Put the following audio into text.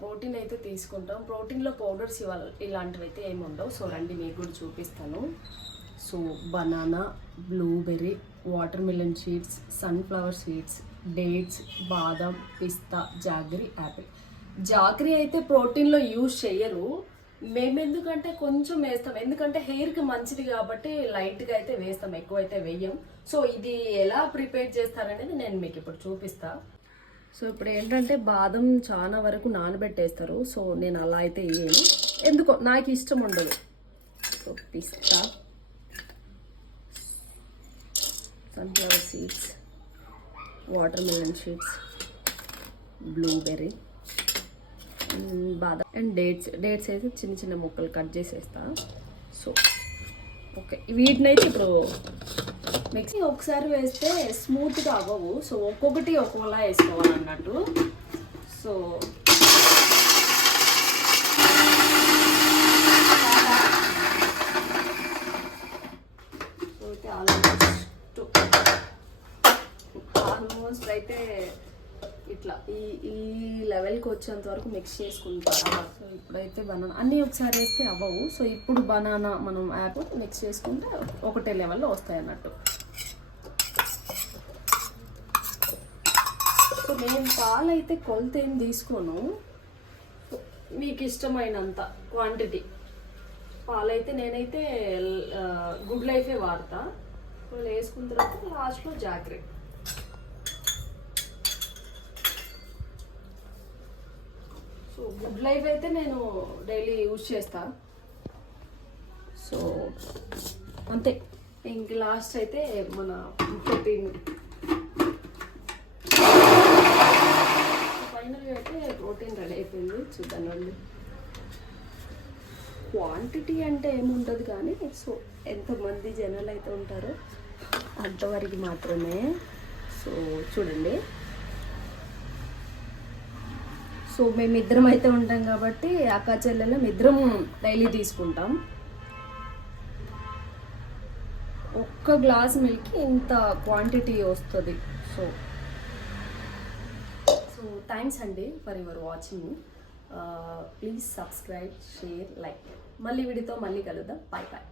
Protein అయితే తీసుకుంటాం. ప్రోటీన్లో powders ఇలాంటివి అయితే ఏమి ఉండవు. సో రండి మీకు కూడా చూపిస్తాను. So banana, blueberry, water melon seeds, sunflower seeds, dates, బాదం, పిస్తా, జాగరీ, యాపిల్. జాగరీ అయితే ప్రోటీన్లో యూజ్ చేయరు. మేము ఎందుకంటే కొంచెం వేస్తాం, ఎందుకంటే హెయిర్కి మంచిది కాబట్టి లైట్గా అయితే వేస్తాం, ఎక్కువ అయితే వేయం. సో ఇది ఎలా ప్రిపేర్ చేస్తారనేది నేను మీకు ఇప్పుడు చూపిస్తా. సో ఇప్పుడు ఏంటంటే బాదం చాలా వరకు నానబెట్టేస్తారు. సో నేను అలా అయితే వేయను, ఎందుకో నాకు ఇష్టం ఉండదు. So pista, sunflower seeds, watermelon seeds, blueberry, బాదం అండ్ డేట్స్ అయితే చిన్న చిన్న ముక్కలు కట్ చేసేస్తా. సో ఓకే, వీటినైతే ఇప్పుడు మిక్సీ ఒకసారి వేస్తే స్మూత్గా అవ్వవు. సో ఒక్కొక్కటి ఒక్కోలా వేసుకోవాలన్నట్టు. సో అయితే ఆల్మోస్ట్ అయితే ఇట్లా ఈ లెవెల్కి వచ్చేంత వరకు మిక్స్ చేసుకుంటారు. సో ఇప్పుడైతే బనానా అన్నీ ఒకసారి వేస్తే అవ్వవు. సో ఇప్పుడు బనానా మనం యాపిల్ మిక్స్ చేసుకుంటే ఒకటే లెవెల్లో వస్తాయి అన్నట్టు. సో నేను పాలు అయితే కొలత ఏం తీసుకోను, మీకు ఇష్టమైనంత క్వాంటిటీ పాలైతే నేనైతే గుడ్ లైఫే వాడతా. వేసుకున్న తర్వాత లాస్ట్లో జాగరీ. సో గుడ్ లైఫ్ అయితే నేను డైలీ యూజ్ చేస్తా. సో అంతే, ఇంక లాస్ట్ అయితే మన ప్రోటీన్. ఫైనల్గా అయితే ప్రోటీన్ రెడీ అయిపోయింది. చూద్దానండి, క్వాంటిటీ అంటే ఏముంటుంది కానీ సో ఎంతమంది జనాలు అయితే ఉంటారో అంతవరకు మాత్రమే. సో చూడండి, సో మేమిద్దరం అయితే ఉంటాం కాబట్టి అక్క చెల్లెలం ఇద్దరం డైలీ తీసుకుంటాం. ఒక్క గ్లాస్ మిల్క్ ఇంత క్వాంటిటీ వస్తుంది. సో థ్యాంక్స్ అండి for your watching. Please subscribe, share, like. మళ్ళీ వీడియోతో మళ్ళీ కలుద్దాం. Bye bye.